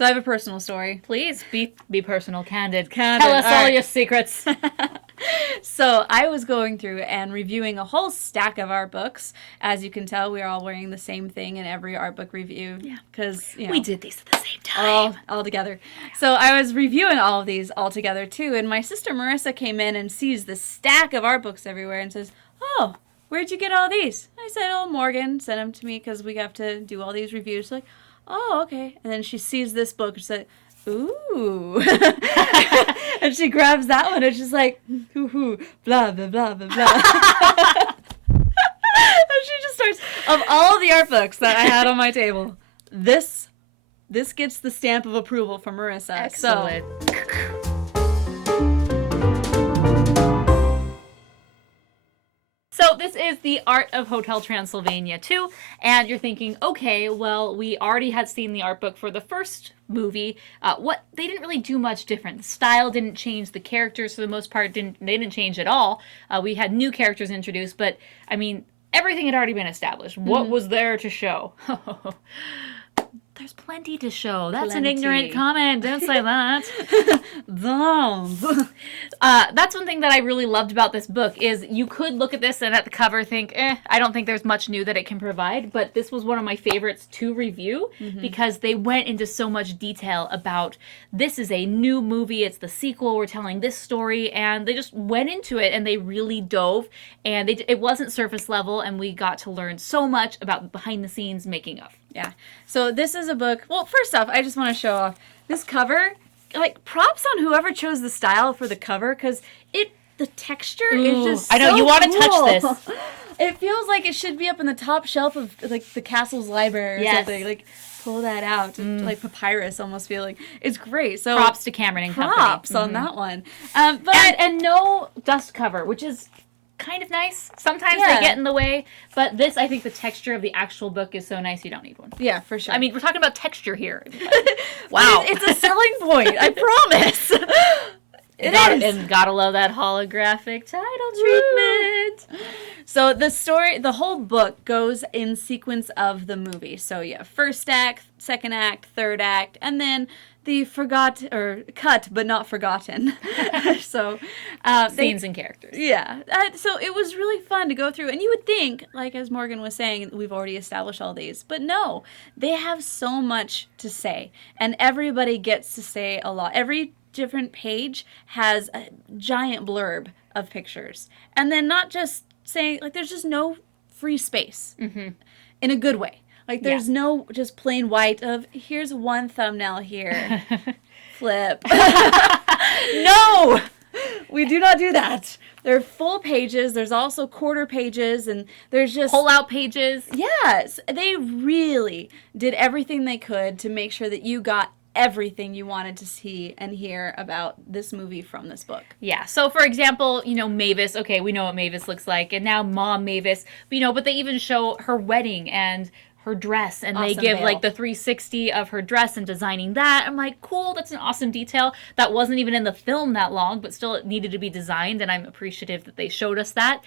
So I have a personal story. Please be personal, candid. Candid. Tell us all right. your secrets. So I was going through and reviewing a whole stack of art books. As you can tell, we're all wearing the same thing in every art book review. Yeah. Because, We did these at the same time. all together. So I was reviewing all of these all together too, and my sister Marissa came in and sees this stack of art books everywhere and says, "Oh, where'd you get all these?" I said, "Oh, Morgan sent them to me because we have to do all these reviews." She's like, "Oh, okay." And then she sees this book and she's like, "Ooh." And she grabs that one and she's like, "Hoo-hoo, blah, blah, blah, blah, blah." And she just starts, of all the art books that I had on my table, this gets the stamp of approval from Marissa. Excellent. So this is the Art of Hotel Transylvania 2, and you're thinking, okay, well, we already had seen the art book for the first movie. They didn't really do much different. The style didn't change. The characters, for the most part, they didn't change at all. We had new characters introduced, but I mean, everything had already been established. What was there to show? There's plenty to show. That's an ignorant comment. Don't say that. That's one thing that I really loved about this book is you could look at this and at the cover think, I don't think there's much new that it can provide. But this was one of my favorites to review because they went into so much detail about this is a new movie. It's the sequel. We're telling this story. And they just went into it and they really dove. And it wasn't surface level. And we got to learn so much about behind the scenes making of. Yeah. So this is a book. Well, first off, I just want to show off this cover. Like, props on whoever chose the style for the cover, because the texture is just I know, so you want to cool. touch this. It feels like it should be up in the top shelf of, like, the castle's library or something. Like, pull that out. Like papyrus, almost feeling. It's great. So props to Cameron and Company. Props on that one. But and no dust cover, which is kind of nice. Sometimes they get in the way, but this, I think the texture of the actual book is so nice you don't need one. Yeah, for sure. I mean, we're talking about texture here. Wow. It's a selling point, I promise. It is. And gotta love that holographic title treatment. So the whole book goes in sequence of the movie. So yeah, first act, second act, third act, and then the cut but not forgotten. So scenes and characters. Yeah. So it was really fun to go through, and you would think, like as Morgan was saying, we've already established all these, but no, they have so much to say, and everybody gets to say a lot. Every different page has a giant blurb of pictures, and then not just saying, like, there's just no free space in a good way. Like, there's no just plain white of, here's one thumbnail here. Flip. No! We do not do that. There are full pages. There's also quarter pages. And there's just... pull-out pages. Yes. They really did everything they could to make sure that you got everything you wanted to see and hear about this movie from this book. Yeah. So, for example, Mavis. Okay, we know what Mavis looks like. And now Mom Mavis. But they even show her wedding and her dress, and awesome they give veil. like the 360 of her dress and designing that. I'm like, cool, that's an awesome detail. That wasn't even in the film that long, but still it needed to be designed, and I'm appreciative that they showed us that.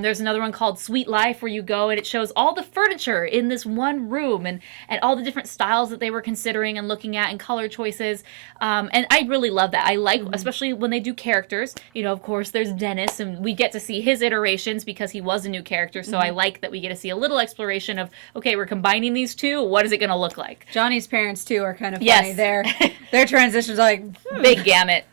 There's another one called Sweet Life, where you go and it shows all the furniture in this one room and all the different styles that they were considering and looking at and color choices. And I really love that. I like, especially when they do characters, of course there's Dennis, and we get to see his iterations because he was a new character. So I like that we get to see a little exploration of, okay, we're combining these two. What is it going to look like? Johnny's parents too are kind of funny. Yes. Their transitions are like big gamut.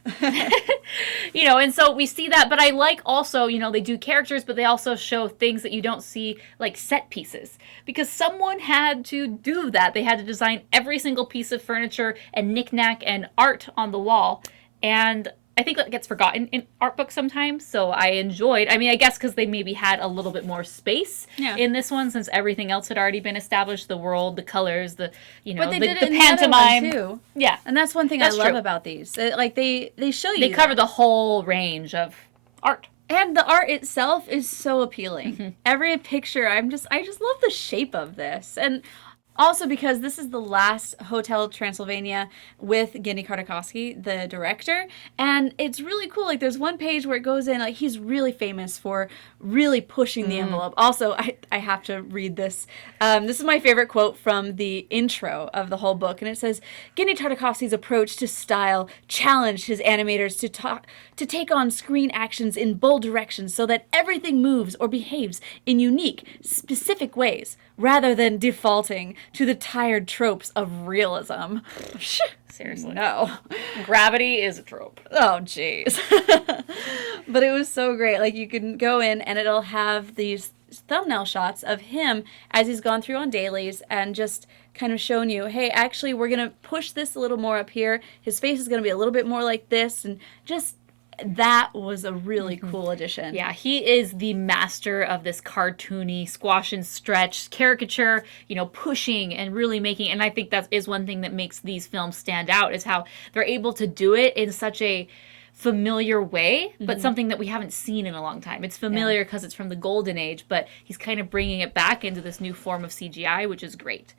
And so we see that, but I like also, they do characters, but they also show things that you don't see, like set pieces, because someone had to do that. They had to design every single piece of furniture and knickknack and art on the wall, and I think that gets forgotten in art books sometimes, so I enjoyed. I mean, I guess because they maybe had a little bit more space in this one, since everything else had already been established—the world, the colors, the but they the, did it the in pantomime the other one too. Yeah, and that's one thing That's I love true. about these. They show you they cover the whole range of art. And the art itself is so appealing. Every picture, I just love the shape of this. And Also, because this is the last Hotel Transylvania with Genndy Tartakovsky, the director, and it's really cool. Like, there's one page where it goes in, like, he's really famous for really pushing the envelope. Also, I have to read this. This is my favorite quote from the intro of the whole book, and it says, Genndy Tartakovsky's approach to style challenged his animators to take on screen actions in bold directions so that everything moves or behaves in unique, specific ways, rather than defaulting to the tired tropes of realism. Seriously. No. Gravity is a trope. Oh, jeez. But it was so great. Like, you can go in and it'll have these thumbnail shots of him as he's gone through on dailies and just kind of shown you, hey, actually, we're going to push this a little more up here. His face is going to be a little bit more like this. And just, that was a really cool addition. Yeah, he is the master of this cartoony squash and stretch caricature, you know, pushing and really making, and I think that is one thing that makes these films stand out, is how they're able to do it in such a familiar way, but something that we haven't seen in a long time. It's familiar because it's from the golden age, but he's kind of bringing it back into this new form of CGI, which is great.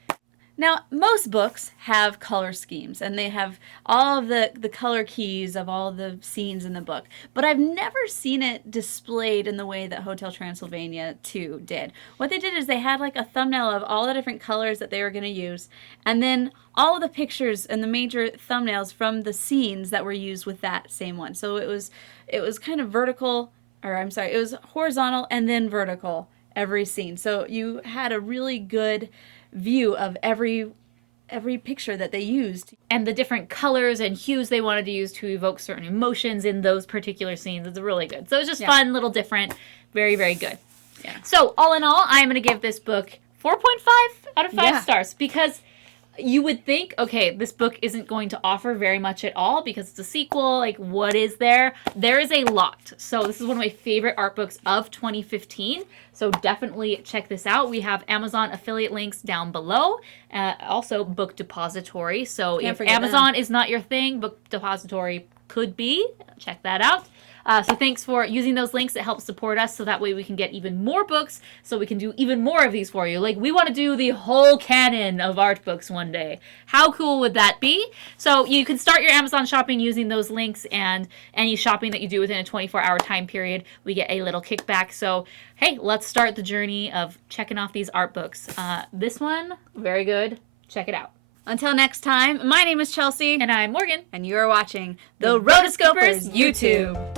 Now, most books have color schemes, and they have all of the color keys of all the scenes in the book. But I've never seen it displayed in the way that Hotel Transylvania 2 did. What they did is they had like a thumbnail of all the different colors that they were going to use, and then all of the pictures and the major thumbnails from the scenes that were used with that same one. So it was kind of vertical, or I'm sorry, it was horizontal and then vertical every scene. So you had a really good view of every picture that they used. And the different colors and hues they wanted to use to evoke certain emotions in those particular scenes is really good. So it was just fun, little different, very, very good. Yeah. So all in all, I'm going to give this book 4.5 out of 5 stars, because you would think, okay, this book isn't going to offer very much at all because it's a sequel. Like, what is there? There is a lot. So this is one of my favorite art books of 2015. So definitely check this out. We have Amazon affiliate links down below. Also, Book Depository. So if Amazon is not your thing, Book Depository could be. Check that out. So thanks for using those links. It helps support us, so that way we can get even more books, so we can do even more of these for you. Like, we want to do the whole canon of art books one day. How cool would that be? So you can start your Amazon shopping using those links, and any shopping that you do within a 24-hour time period, we get a little kickback. So hey, let's start the journey of checking off these art books. This one, very good. Check it out. Until next time, my name is Chelsea. And I'm Morgan. And you are watching the Rotoscopers YouTube.